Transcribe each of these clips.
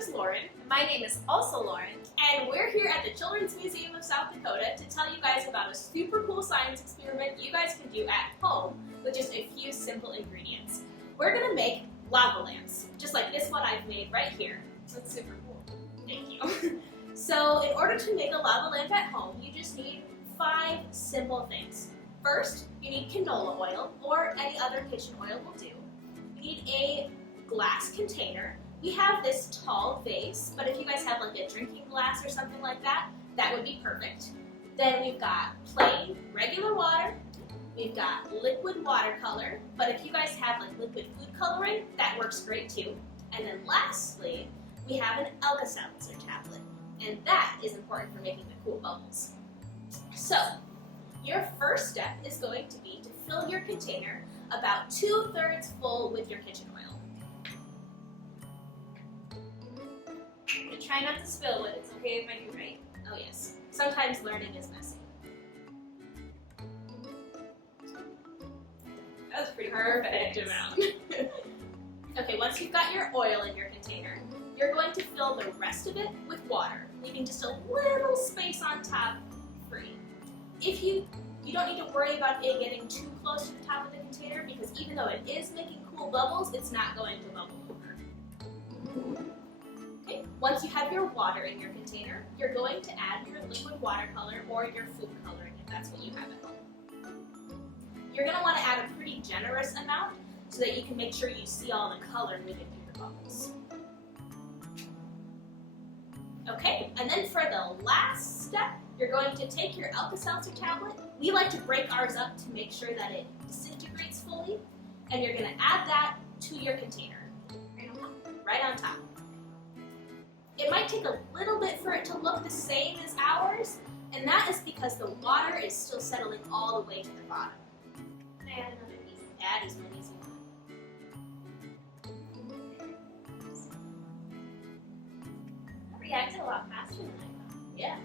is Lauren. My name is also Lauren. And we're here at the Children's Museum of South Dakota to tell you guys about a super cool science experiment you guys can do at home with just a few simple ingredients. We're going to make lava lamps, just like this one I've made right here. That's super cool. Thank you. So in order to make a lava lamp at home, you just need 5 simple things. First, you need canola oil, or any other kitchen oil will do. You need a glass container. We have this tall vase, but if you guys have like a drinking glass or something like that, that would be perfect. Then we've got plain, regular water. We've got liquid watercolor, but if you guys have like liquid food coloring, that works great too. And then lastly, we have an Alka-Seltzer tablet, and that is important for making the cool bubbles. So, your first step is going to be to fill your container about 2/3 full with your kitchen oil. And try not to spill it. It's okay if I do right. Oh yes, sometimes learning is messy. That was pretty Perfect amount. Okay, once you've got your oil in your container, you're going to fill the rest of it with water, leaving just a little space on top free. If you don't need to worry about it getting too close to the top of the container, because even though it is making cool bubbles, it's not going to bubble over. Okay, once you have your water in your container, you're going to add your liquid watercolor or your food coloring if that's what you have at home. You're going to want to add a pretty generous amount so that you can make sure you see all the color moving through the bubbles. Okay, and then for the last step, you're going to take your Alka-Seltzer tablet. We like to break ours up to make sure that it disintegrates fully, and you're going to add that to your container, right on top. It might take a little bit for it to look the same as ours, and that is because the water is still settling all the way to the bottom. Can I add another piece? Add as many as you want. That reacted a lot faster than I thought. Yeah.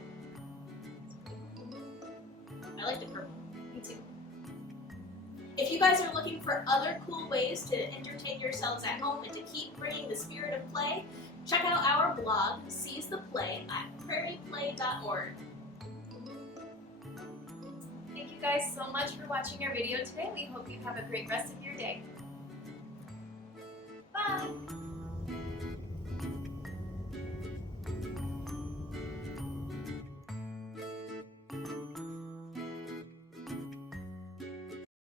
I like the purple. Me too. If you guys are looking for other cool ways to entertain yourselves at home and to keep bringing the spirit of play, check out our blog, Seize the Play, at prairieplay.org. Thank you guys so much for watching our video today. We hope you have a great rest of your day. Bye!